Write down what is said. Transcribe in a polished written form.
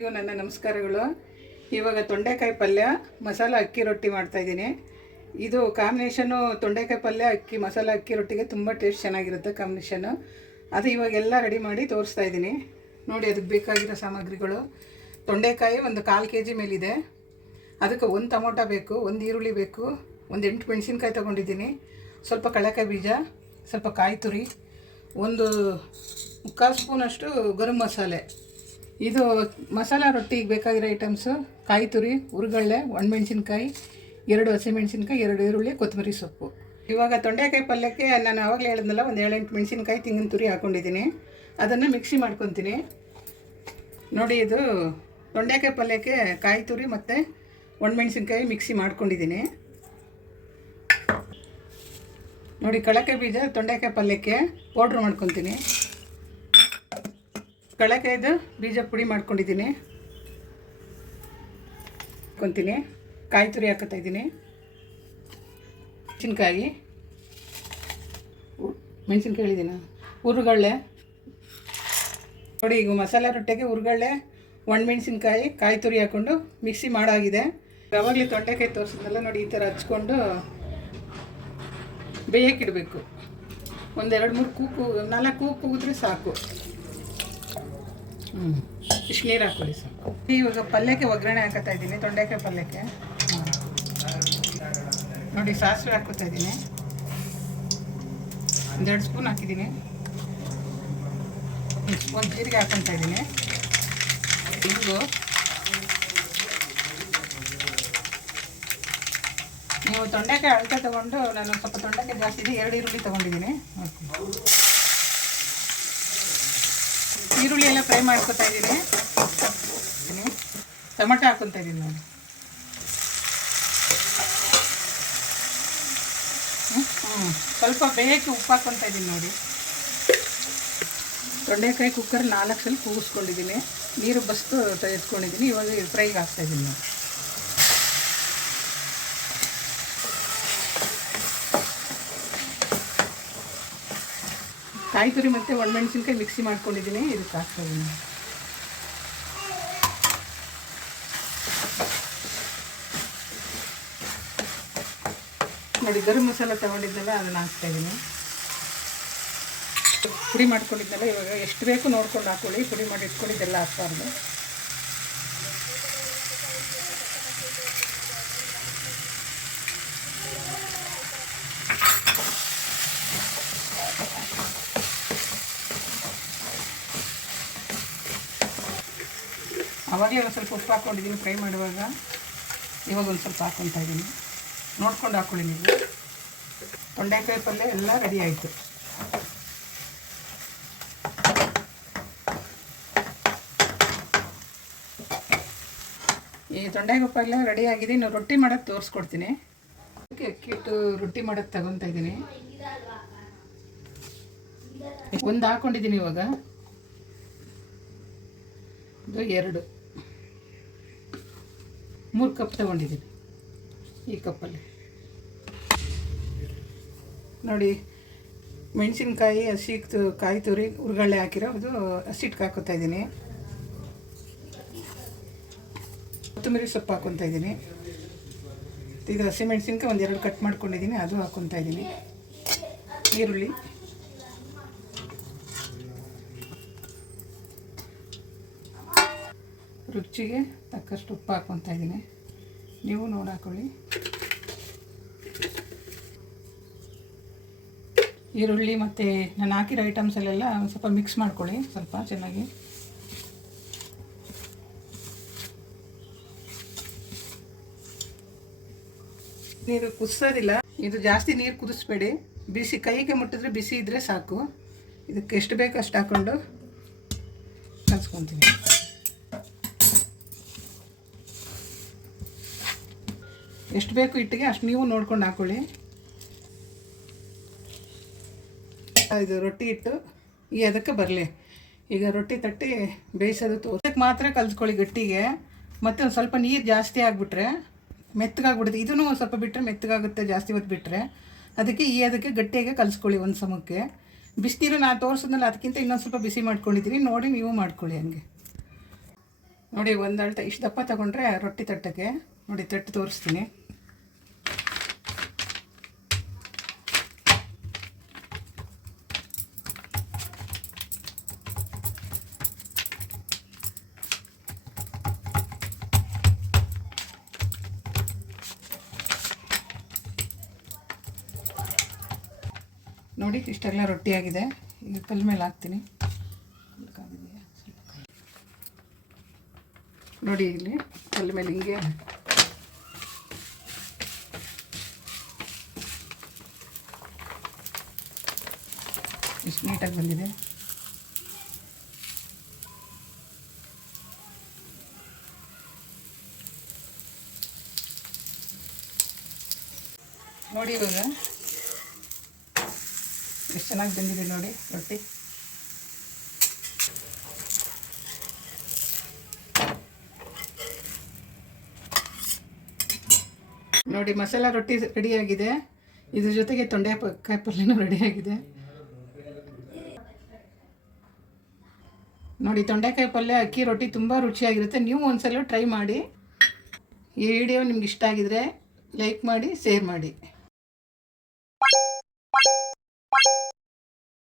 ಇವು ನನ್ನ ನಮಸ್ಕಾರಗಳು. ಇವಾಗ ತೊಂಡೆಕಾಯಿ ಪಲ್ಯ ಮಸಾಲ ಅಕ್ಕಿ ರೊಟ್ಟಿ ಮಾಡ್ತಾಯಿದ್ದೀನಿ. ಇದು ಕಾಂಬಿನೇಷನ್ನು ತೊಂಡೆಕಾಯಿ ಪಲ್ಯ ಅಕ್ಕಿ ಮಸಾಲ ಅಕ್ಕಿ ರೊಟ್ಟಿಗೆ ತುಂಬ ಟೇಸ್ಟ್ ಚೆನ್ನಾಗಿರುತ್ತೆ ಕಾಂಬಿನೇಷನ್ನು. ಅದು ಇವಾಗೆಲ್ಲ ರೆಡಿ ಮಾಡಿ ತೋರಿಸ್ತಾ ಇದ್ದೀನಿ ನೋಡಿ. ಅದಕ್ಕೆ ಬೇಕಾಗಿರೋ ಸಾಮಗ್ರಿಗಳು: ತೊಂಡೆಕಾಯಿ ಒಂದು 1/4 kg ಮೇಲಿದೆ. ಅದಕ್ಕೆ 1 ಟೊಮೊಟೊ ಬೇಕು, 1 ಈರುಳ್ಳಿ ಬೇಕು, 1 8 ಮೆಣಸಿನ್ಕಾಯಿ ತೊಗೊಂಡಿದ್ದೀನಿ, ಸ್ವಲ್ಪ ಕಡಲೆಕಾಯಿ ಬೀಜ, ಸ್ವಲ್ಪ ಕಾಯಿ ತುರಿ, 1 ಮುಕ್ಕಾಲು ಸ್ಪೂನಷ್ಟು ಗರಂ ಮಸಾಲೆ. ಇದು ಮಸಾಲ ರೊಟ್ಟಿಗೆ ಬೇಕಾಗಿರೋ ಐಟಮ್ಸು: ಕಾಯಿ ತುರಿ, ಹುರುಗಡ್ಲೆ, ಒಣಮೆಣ್ಸಿನ್ಕಾಯಿ, 2 ಹಸಿಮೆಣ್ಸಿನ್ಕಾಯಿ, 2 ಈರುಳ್ಳಿ, ಕೊತ್ತಂಬರಿ ಸೊಪ್ಪು. ಇವಾಗ ತೊಂಡೆಕಾಯಿ ಪಲ್ಯಕ್ಕೆ ನಾನು ಆವಾಗಲೇ ಹೇಳಿದ್ನಲ್ಲ, 1 7-8 ಮೆಣಸಿನ್ಕಾಯಿ, ತೆಂಗಿನ ತುರಿ ಹಾಕ್ಕೊಂಡಿದ್ದೀನಿ. ಅದನ್ನು ಮಿಕ್ಸಿ ಮಾಡ್ಕೊತೀನಿ ನೋಡಿ. ಇದು ತೊಂಡೆಕಾಯಿ ಪಲ್ಯಕ್ಕೆ ಕಾಯಿ ತುರಿ ಮತ್ತು ಒಣಮೆಣ್ಸಿನ್ಕಾಯಿ ಮಿಕ್ಸಿ ಮಾಡ್ಕೊಂಡಿದ್ದೀನಿ ನೋಡಿ. ಕಡಲೆಕಾಯಿ ಬೀಜ ತೊಂಡೆಕಾಯಿ ಪಲ್ಯಕ್ಕೆ ಪೌಡ್ರ್ ಮಾಡ್ಕೊತೀನಿ. ಕಡಲೆಕಾಯ್ದು ಬೀಜ ಪುಡಿ ಮಾಡ್ಕೊಂಡಿದ್ದೀನಿ ಹಾಕ್ಕೊತೀನಿ. ಕಾಯಿ ತುರಿ ಹಾಕ್ಕೊತಾಯಿದ್ದೀನಿ. ಮೆಣಸಿನ್ಕಾಯಿ ಹೇಳಿದ್ದೀನ. ಹುರುಗಡ್ಲೆ ನೋಡಿ. ಈಗ ಮಸಾಲೆ ರೊಟ್ಟಿಗೆ ಹುರುಗಡ್ಲೆ, ಒಣಮೆಣ್ಸಿನ್ಕಾಯಿ, ಕಾಯಿ ತುರಿ ಹಾಕ್ಕೊಂಡು ಮಿಕ್ಸಿ ಮಾಡಾಗಿದೆ. ಯಾವಾಗಲೇ ತೊಂಡೆಕಾಯಿ ತೋರಿಸಿದ್ನಲ್ಲ ನೋಡಿ, ಈ ಥರ ಹಚ್ಕೊಂಡು ಬೇಯಕ್ಕಿಡಬೇಕು. 1 2 3 ಕೂಗು 4 ಕೂಗು ಕೂಗಿದ್ರೆ ಸಾಕು. ಇಷ್ಟು ನೀರು ಹಾಕೊಳ್ಳಿ ಸಾಕು. ಇವಾಗ ಪಲ್ಯಕ್ಕೆ ಒಗ್ಗರಣೆ ಹಾಕೋತಾ ಇದ್ದೀನಿ. ತೊಂಡೆಕಾಯಿ ಪಲ್ಯಕ್ಕೆ ನೋಡಿ, ಸಾಸಿವೆ ಹಾಕೋತಾ ಇದ್ದೀನಿ. 1 2 ಸ್ಪೂನ್ ಹಾಕಿದ್ದೀನಿ. 1 ಸ್ಪೂನ್ ಜೀರಿಗೆ ಹಾಕೊತಾ ಇದ್ದೀನಿ. ಹಿಂಗು ನೀವು ತೊಂಡೆಕಾಯಿ ಅಳತೆ ತೊಗೊಂಡು, ನಾನು ಸ್ವಲ್ಪ ತೊಂಡೆಕಾಯಿ ಜಾಸ್ತಿ ಇದೆ, 2 ಈರುಳ್ಳಿ ತೊಗೊಂಡಿದ್ದೀನಿ. ಈರುಳ್ಳಿ ಎಲ್ಲ ಫ್ರೈ ಮಾಡ್ಕೊತಾ ಇದ್ದೀನಿ. ಟೊಮೆಟೊ ಹಾಕ್ಕೊತಾ ಇದ್ದೀನಿ ನೋಡಿ. ಸ್ವಲ್ಪ ಬೇಯಕ್ಕೆ ಉಪ್ಪು ಹಾಕ್ಕೊತಾ ಇದ್ದೀನಿ ನೋಡಿ. ತೊಂಡೆಕಾಯಿ ಕುಕ್ಕರ್ 4 ಸಲ ಕೂಗಿಸ್ಕೊಂಡಿದ್ದೀನಿ, ನೀರು ಬಸ್ತು ಎತ್ಕೊಂಡಿದ್ದೀನಿ. ಇವಾಗ ಫ್ರೈಗೆ ಹಾಕ್ತಾಯಿದ್ದೀನಿ ನೋಡಿ. ಕಾಯಿ ತುರಿ ಮತ್ತು ಒಣಮೆಣ್ಸಿನ್ಕಾಯಿ ಮಿಕ್ಸಿ ಮಾಡ್ಕೊಂಡಿದ್ದೀನಿ, ಇದಕ್ಕೆ ಹಾಕ್ತಾಯಿದ್ದೀನಿ ನೋಡಿ. ಗರಂ ಮಸಾಲ ತೊಗೊಂಡಿದ್ದೆಲ್ಲ ಅದನ್ನು ಹಾಕ್ತಾಯಿದ್ದೀನಿ. ಪುಡಿ ಮಾಡ್ಕೊಂಡಿದ್ದೆಲ್ಲ ಇವಾಗ ಎಷ್ಟು ಬೇಕು ನೋಡ್ಕೊಂಡು ಹಾಕ್ಕೊಳ್ಳಿ. ಪುಡಿ ಮಾಡಿ ಇಟ್ಕೊಂಡಿದ್ದೆಲ್ಲ ಹಾಕ್ಬಾರ್ದು. ಅವಾಗಲೇ ಒಂದು ಸ್ವಲ್ಪ ಉಪ್ಪು ಹಾಕ್ಕೊಂಡಿದ್ದೀನಿ ಫ್ರೈ ಮಾಡುವಾಗ. ಇವಾಗ ಒಂದು ಸ್ವಲ್ಪ ಹಾಕ್ಕೊತಾ ಇದ್ದೀನಿ, ನೋಡ್ಕೊಂಡು ಹಾಕ್ಕೊಳ್ಳಿ ನೀವು. ತೊಂಡೆಕಾಯಿ ಪಲ್ಯ ಎಲ್ಲ ರೆಡಿ ಆಯಿತು. ಈ ತೊಂಡೆಕಾಯಿ ಪಲ್ಯ ರೆಡಿ ಆಗಿದೆ. ಇನ್ನು ರೊಟ್ಟಿ ಮಾಡೋಕ್ಕೆ ತೋರಿಸ್ಕೊಡ್ತೀನಿ. ಅಕ್ಕಿಟ್ಟು ರೊಟ್ಟಿ ಮಾಡೋಕ್ಕೆ ತಗೊತಾ ಇದ್ದೀನಿ. 1 ಹಾಕ್ಕೊಂಡಿದ್ದೀನಿ. ಇವಾಗ ಇದು 2 3 ಕಪ್ ತೊಗೊಂಡಿದ್ದೀನಿ. ಈ ಕಪ್ಪಲ್ಲಿ ನೋಡಿ, ಮೆಣಸಿನ್ಕಾಯಿ, ಕಾಯಿ ತುರಿ, ಹುರುಗಡ್ಲೆ ಹಾಕಿರೋದು ಹಸಿಟ್ಟು ಹಾಕ್ಕೊತಾ ಇದ್ದೀನಿ. ಕೊತ್ತಂಬರಿ ಸೊಪ್ಪು ಹಾಕ್ಕೊತಾ ಇದ್ದೀನಿ. ಇದು ಹಸಿಮೆಣ್ಸಿನ್ಕಾಯಿ 1 2 ಕಟ್ ಮಾಡ್ಕೊಂಡಿದ್ದೀನಿ, ಅದು ಹಾಕ್ಕೊತಾ ಇದ್ದೀನಿ. ಈರುಳ್ಳಿ, ರುಚಿಗೆ ತಕ್ಕಷ್ಟು ಉಪ್ಪು ಹಾಕ್ಕೊತಾ ಇದ್ದೀನಿ. ನೀವು ನೋಡಿ ಹಾಕ್ಕೊಳ್ಳಿ. ಈರುಳ್ಳಿ ಮತ್ತು ನಾನು ಹಾಕಿರೋ ಐಟಮ್ಸಲ್ಲೆಲ್ಲ ಸ್ವಲ್ಪ ಮಿಕ್ಸ್ ಮಾಡ್ಕೊಳ್ಳಿ, ಸ್ವಲ್ಪ ಚೆನ್ನಾಗಿ. ನೀರು ಕುದಿಸೋದಿಲ್ಲ, ಇದು ಜಾಸ್ತಿ ನೀರು ಕುದಿಸ್ಬೇಡಿ. ಬಿಸಿ ಕೈಗೆ ಮುಟ್ಟಿದ್ರೆ ಬಿಸಿ ಇದ್ದರೆ ಸಾಕು. ಇದಕ್ಕೆ ಎಷ್ಟು ಬೇಕು ಅಷ್ಟು ಹಾಕ್ಕೊಂಡು ಕಲಿಸ್ಕೊತೀನಿ. ಎಷ್ಟು ಬೇಕು ಹಿಟ್ಟಿಗೆ ಅಷ್ಟು ನೀವು ನೋಡ್ಕೊಂಡು ಹಾಕ್ಕೊಳ್ಳಿ. ಇದು ರೊಟ್ಟಿ ಹಿಟ್ಟು ಈ ಅದಕ್ಕೆ ಬರಲಿ. ಈಗ ರೊಟ್ಟಿ ತಟ್ಟಿ ಬೇಯಿಸೋದು ತೋರ್ಸಕ್ಕೆ ಮಾತ್ರ ಕಲಿಸ್ಕೊಳ್ಳಿ ಗಟ್ಟಿಗೆ. ಮತ್ತು ಒಂದು ಸ್ವಲ್ಪ ನೀರು ಜಾಸ್ತಿ ಆಗಿಬಿಟ್ರೆ ಮೆತ್ತಗಾಗ್ಬಿಡುತ್ತೆ. ಇದೂ ಸ್ವಲ್ಪ ಬಿಟ್ಟರೆ ಮೆತ್ತಗಾಗುತ್ತೆ, ಜಾಸ್ತಿ ಹೊತ್ತು ಬಿಟ್ಟರೆ. ಅದಕ್ಕೆ ಅದಕ್ಕೆ ಗಟ್ಟಿಯಾಗೆ ಕಲಿಸ್ಕೊಳ್ಳಿ. ಒಂದು ಸಮಕ್ಕೆ ಬಿಸಿನೀರು ನಾನು ತೋರಿಸಿದ್ನಲ್ಲ, ಅದಕ್ಕಿಂತ ಇನ್ನೊಂದು ಸ್ವಲ್ಪ ಬಿಸಿ ಮಾಡ್ಕೊಂಡಿದ್ದೀನಿ ನೋಡಿ, ನೀವು ಮಾಡ್ಕೊಳ್ಳಿ ಹಂಗೆ. ನೋಡಿ ಒಂದು ಅಳತೆ ಇಷ್ಟು ದಪ್ಪ ತೊಗೊಂಡ್ರೆ ರೊಟ್ಟಿ ತಟ್ಟಕ್ಕೆ. ನೋಡಿ ತಟ್ಟು ತೋರಿಸ್ತೀನಿ. ನೋಡಿ ಇಷ್ಟೆಲ್ಲ ರೊಟ್ಟಿ ಆಗಿದೆ. ಈಗ ಕಲ್ ಮೇಲೆ ಹಾಕ್ತೀನಿ. ನೋಡಿ ಇಲ್ಲಿ ಕಲ್ ಮೇಲೆ ಹಿಂಗೆ ಎಷ್ಟು ನೀಟಾಗಿ ಬಂದಿದೆ. ನೋಡಿ ಇವಾಗ ಎಷ್ಟು ಚೆನ್ನಾಗಿ ಬಂದಿದೆ ನೋಡಿ ರೊಟ್ಟಿ. ನೋಡಿ ಮಸಾಲ ರೊಟ್ಟಿ ರೆಡಿಯಾಗಿದೆ. ಇದ್ರ ಜೊತೆಗೆ ತೊಂಡೆಕಾಯಿ ಪಲ್ಯನೂ ರೆಡಿಯಾಗಿದೆ. ನೋಡಿ ತೊಂಡೆಕಾಯಿ ಪಲ್ಯ ಅಕ್ಕಿ ರೊಟ್ಟಿ ತುಂಬ ರುಚಿಯಾಗಿರುತ್ತೆ. ನೀವು ಒಂದ್ಸಲ ಟ್ರೈ ಮಾಡಿ. ಈ ವಿಡಿಯೋ ನಿಮ್ಗೆ ಇಷ್ಟ ಆಗಿದ್ರೆ ಲೈಕ್ ಮಾಡಿ, ಶೇರ್ ಮಾಡಿ.